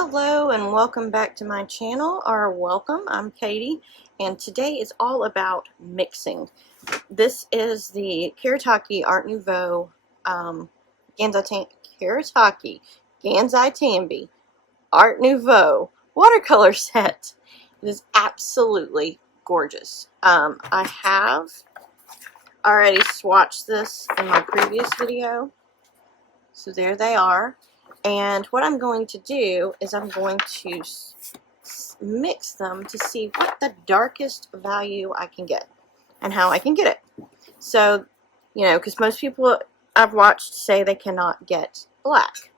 Hello and welcome back to my channel, or welcome. I'm Katie, and today is all about mixing. This is the Kuretake Art Nouveau Kuretake GANSAI TAMBI Art Nouveau watercolor set. It is absolutely gorgeous. I have already swatched this in my previous video, so there they are. And what I'm going to do is I'm going to mix them to see what the darkest value I can get and how I can get it. So, you know, because most people I've watched say they cannot get black.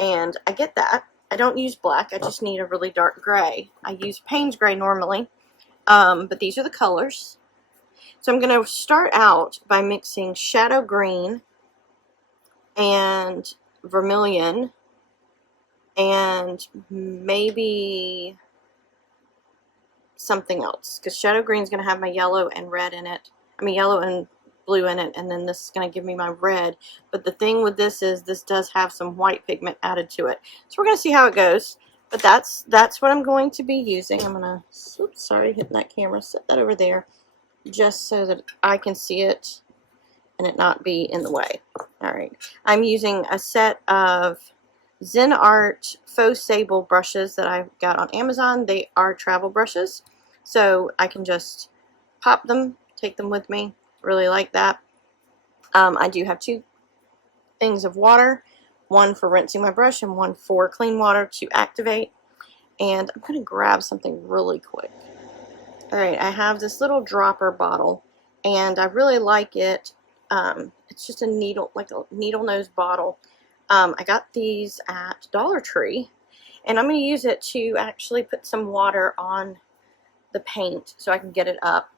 And I get that. I don't use black. I just need a really dark gray. I use Payne's gray normally, but these are the colors. So I'm going to start out by mixing shadow green and vermilion and maybe something else, because shadow green is going to have my yellow and red in it. I mean yellow and blue in it, and then this is going to give me my red. But the thing with this is this does have some white pigment added to it. So we're going to see how it goes. But that's what I'm going to be using. I'm going to, oops, sorry, hitting that camera, set that over there just so that I can see it and it not be in the way. Alright, I'm using a set of Zen Art Faux Sable brushes that I got on Amazon. They are travel brushes, so I can just pop them, take them with me. Really like that. I do have two things of water, one for rinsing my brush and one for clean water to activate. And I'm going to grab something really quick. Alright, I have this little dropper bottle, and I really like it. It's just a needle, like a needle nose bottle. I got these at Dollar Tree, and I'm going to use it to actually put some water on the paint so I can get it up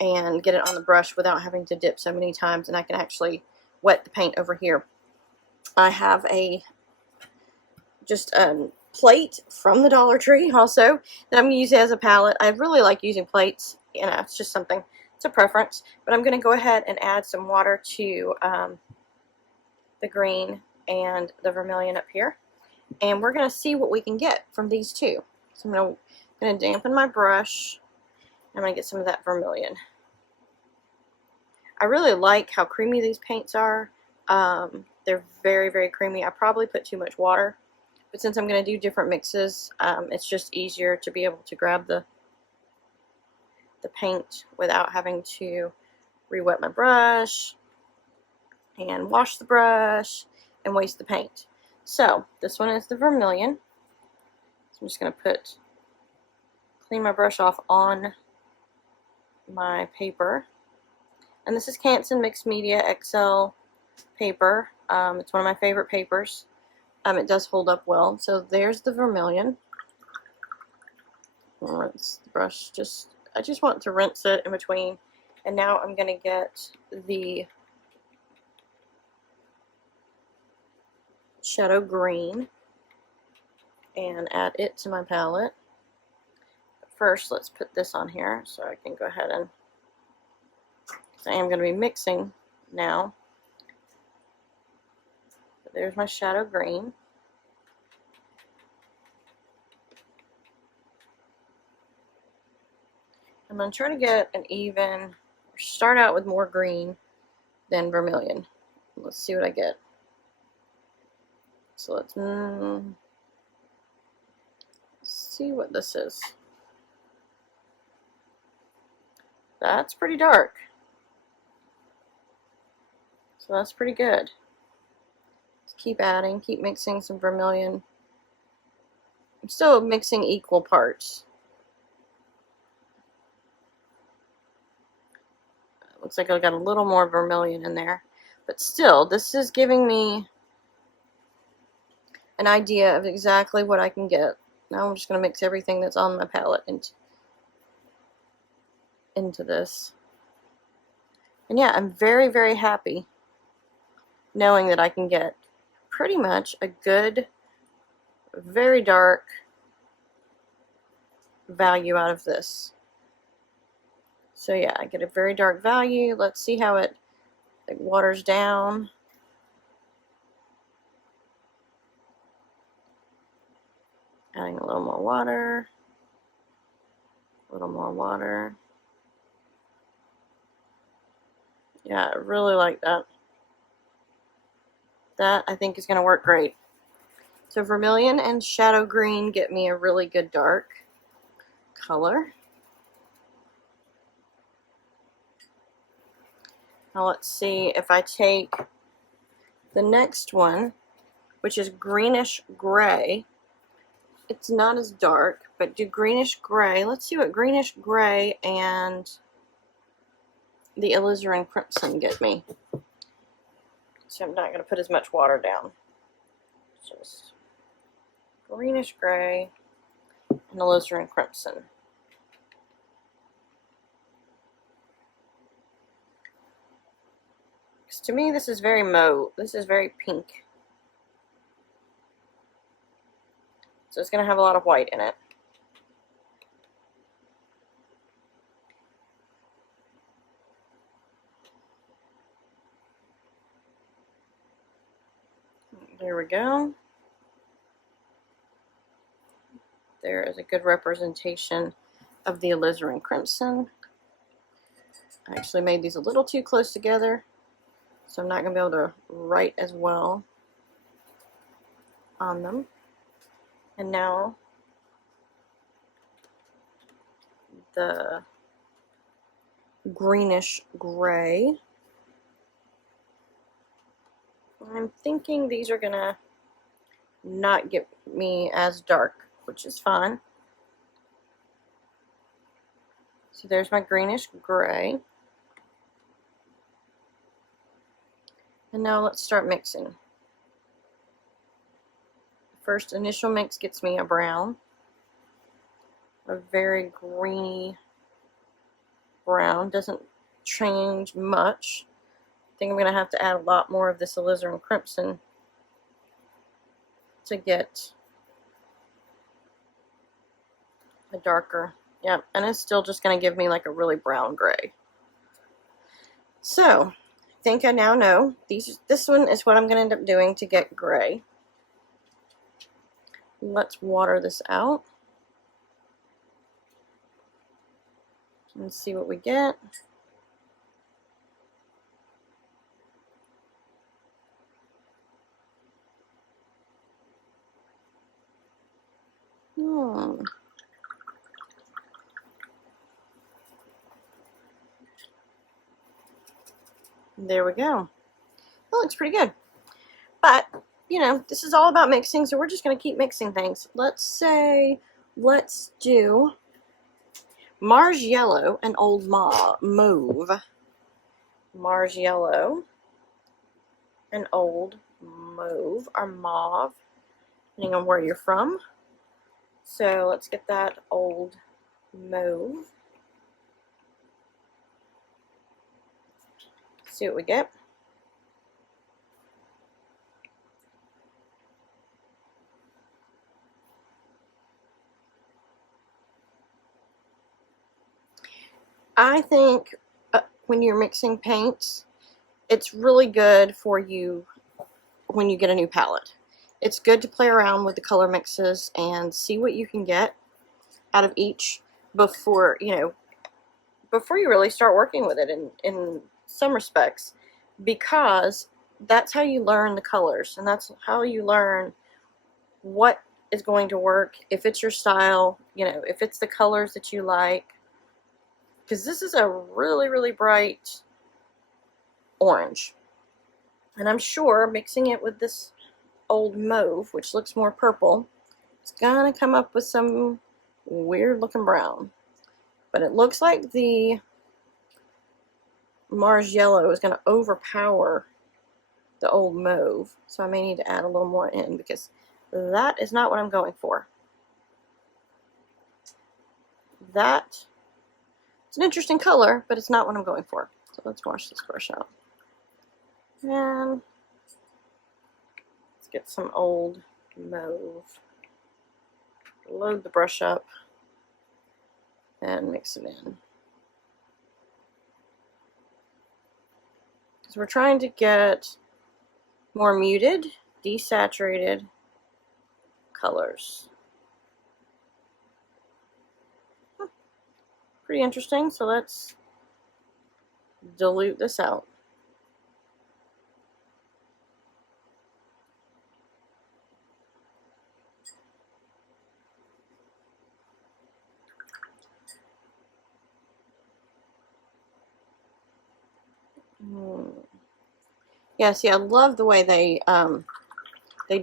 and get it on the brush without having to dip so many times, and I can actually wet the paint over here. I have just a plate from the Dollar Tree also that I'm going to use as a palette. I really like using plates. You know, it's just something, it's a preference. But I'm going to go ahead and add some water to the green and the vermilion up here, and we're going to see what we can get from these two. So I'm going to dampen my brush. I'm going to get some of that vermilion. I really like how creamy these paints are. They're very, very creamy. I probably put too much water, but since I'm going to do different mixes, it's just easier to be able to grab the paint without having to re-wet my brush and wash the brush and waste the paint. So this one is the vermilion. So I'm just going to clean my brush off on my paper. And this is Canson Mixed Media XL paper. It's one of my favorite papers. It does hold up well. So there's the vermilion. I'll rinse the brush. I just want to rinse it in between. And now I'm going to get the shadow green and add it to my palette. But first, let's put this on here so I can go ahead and, because I am going to be mixing now. But there's my shadow green. I'm going to try to get an even, start out with more green than vermilion. Let's see what I get. So let's see what this is. That's pretty dark. So that's pretty good. Let's keep adding, keep mixing some vermilion. I'm still mixing equal parts. Looks like I got a little more vermilion in there. But still, this is giving me an idea of exactly what I can get. Now I'm just going to mix everything that's on my palette into this. And yeah, I'm very, very happy knowing that I can get pretty much a good, very dark value out of this. So yeah, I get a very dark value. Let's see how it waters down. Adding a little more water. A little more water. Yeah, I really like that. That, I think, is going to work great. So vermilion and shadow green get me a really good dark color. Now let's see if I take the next one, which is greenish gray. It's not as dark, but do greenish gray. Let's see what greenish gray and the alizarin crimson get me. So I'm not going to put as much water down. Just greenish gray and alizarin crimson. Because to me, this is very mauve. This is very pink. So it's going to have a lot of white in it. There we go. There is a good representation of the alizarin crimson. I actually made these a little too close together, so I'm not going to be able to write as well on them. And now the greenish gray. I'm thinking these are going to not get me as dark, which is fine. So there's my greenish gray. And now let's start mixing. First initial mix gets me a brown, a very greeny brown. Doesn't change much. I think I'm going to have to add a lot more of this alizarin crimson to get a darker. Yep, and it's still just going to give me like a really brown gray. So, I think I now know this one is what I'm going to end up doing to get gray. Let's water this out and see what we get. There we go. That looks pretty good. But, you know, this is all about mixing, so we're just going to keep mixing things. Let's do Mars Yellow and Old Mauve. Mars Yellow and Old Mauve, or Mauve, depending on where you're from. So let's get that Old Mauve. See what we get. I think when you're mixing paints, it's really good for you when you get a new palette. It's good to play around with the color mixes and see what you can get out of each before you really start working with it in some respects, because that's how you learn the colors, and that's how you learn what is going to work, if it's your style, if it's the colors that you like. Because this is a really, really bright orange. And I'm sure mixing it with this Old Mauve, which looks more purple, it's going to come up with some weird looking brown. But it looks like the Mars Yellow is going to overpower the Old Mauve. So I may need to add a little more in, because that is not what I'm going for. It's an interesting color, but it's not what I'm going for. So let's wash this brush out. And let's get some Old Mauve. Load the brush up and mix it in. Because we're trying to get more muted, desaturated colors. Pretty interesting. So let's dilute this out. Yeah, see, I love the way they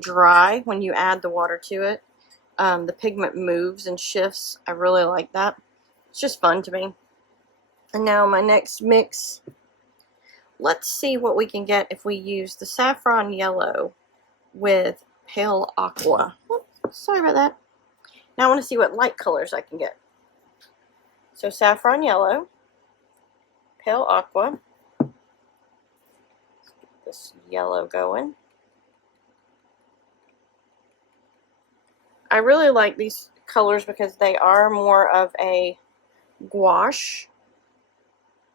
dry when you add the water to it. The pigment moves and shifts. I really like that. It's just fun to me. And now my next mix, let's see what we can get if we use the saffron yellow with pale aqua. Oops, sorry about that. Now I want to see what light colors I can get. So saffron yellow, pale aqua. Let's get this yellow going. I really like these colors because they are more of a gouache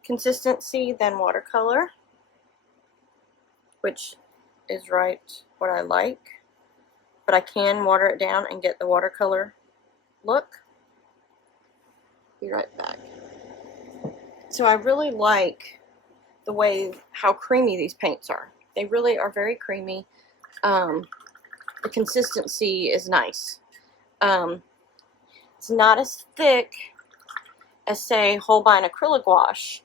consistency than watercolor, which is right what I like. But I can water it down and get the watercolor look. Be right back. So I really like the way how creamy these paints are. They really are very creamy. The consistency is nice. It's not as thick as, say, Holbein acrylic gouache,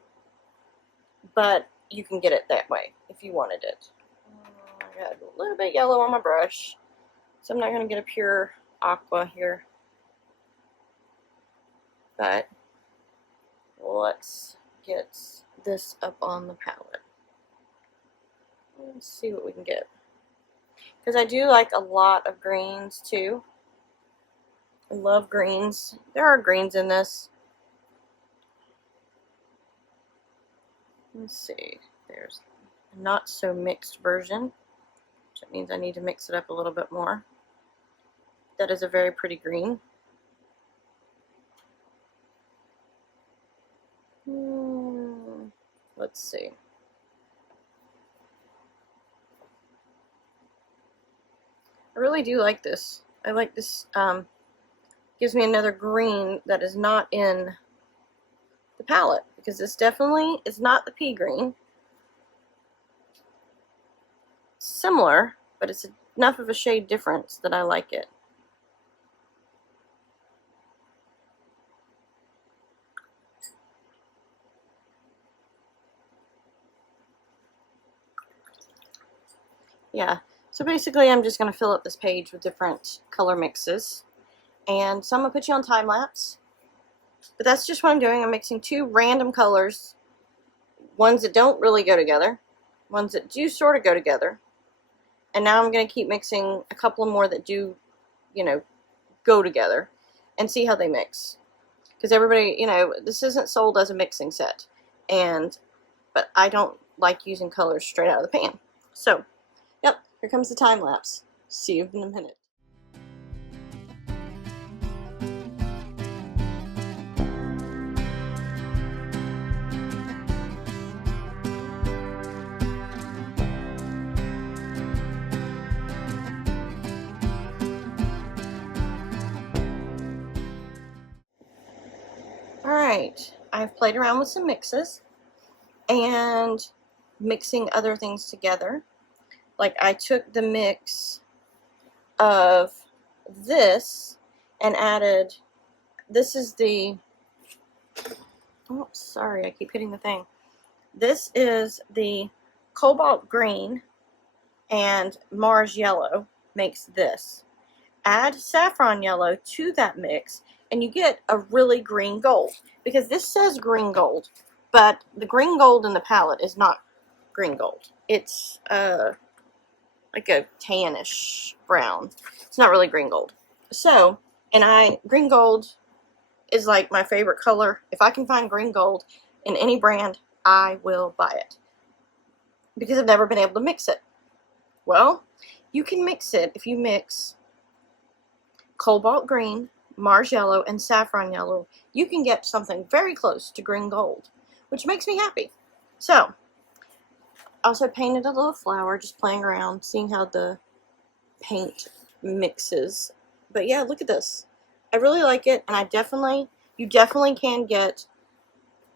but you can get it that way if you wanted it. I got a little bit yellow on my brush, so I'm not going to get a pure aqua here. But let's get this up on the palette. Let's see what we can get. Because I do like a lot of greens too. I love greens. There are greens in this. Let's see. There's a not so mixed version, which means I need to mix it up a little bit more. That is a very pretty green. Let's see. I really do like this. I like this. Gives me another green that is not in the palette, because this definitely is not the pea green. It's similar, but it's enough of a shade difference that I like it. Yeah, so basically I'm just going to fill up this page with different color mixes. And so I'm going to put you on time lapse. But that's just what I'm doing. I'm mixing two random colors. Ones that don't really go together. Ones that do sort of go together. And now I'm going to keep mixing a couple more that do, you know, go together. And see how they mix. Because everybody, you know, this isn't sold as a mixing set. But I don't like using colors straight out of the pan. So, yep, here comes the time lapse. See you in a minute. Alright, I've played around with some mixes and mixing other things together. Like I took the mix of this and added, this is the, oh sorry, I keep hitting the thing. This is the cobalt green and Mars yellow makes this. Add saffron yellow to that mix and you get a really green gold, because this says green gold, but the green gold in the palette is not green gold. It's like a tannish brown. It's not really green gold. So, green gold is like my favorite color. If I can find green gold in any brand, I will buy it, because I've never been able to mix it. Well, you can mix it if you mix cobalt green, Mars yellow, and saffron yellow. You can get something very close to green gold, which makes me happy. So, I also painted a little flower, just playing around, seeing how the paint mixes. But yeah, look at this. I really like it, and you definitely can get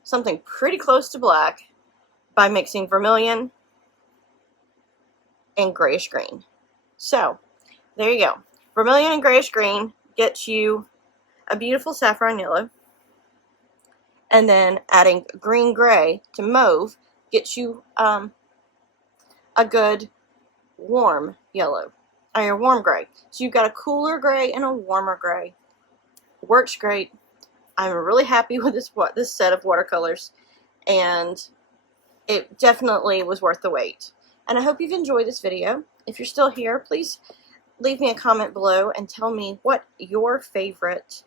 something pretty close to black by mixing vermilion and grayish green. So there you go. Vermilion and grayish green gets you a beautiful saffron yellow, and then adding green gray to mauve gets you a good warm yellow, or warm gray. So you've got a cooler gray and a warmer gray. Works great. I'm really happy with this set of watercolors, and it definitely was worth the wait. And I hope you've enjoyed this video. If you're still here, please leave me a comment below and tell me what your favorite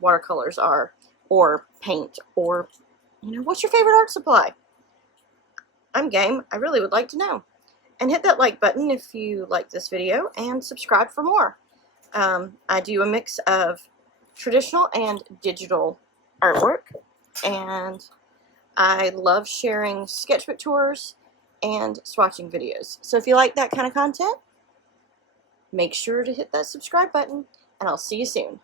watercolors are, or paint, or what's your favorite art supply. I'm game. I really would like to know. And hit that like button if you like this video, and subscribe for more. I do a mix of traditional and digital artwork, and I love sharing sketchbook tours and swatching videos. So if you like that kind of content, make sure to hit that subscribe button, and I'll see you soon.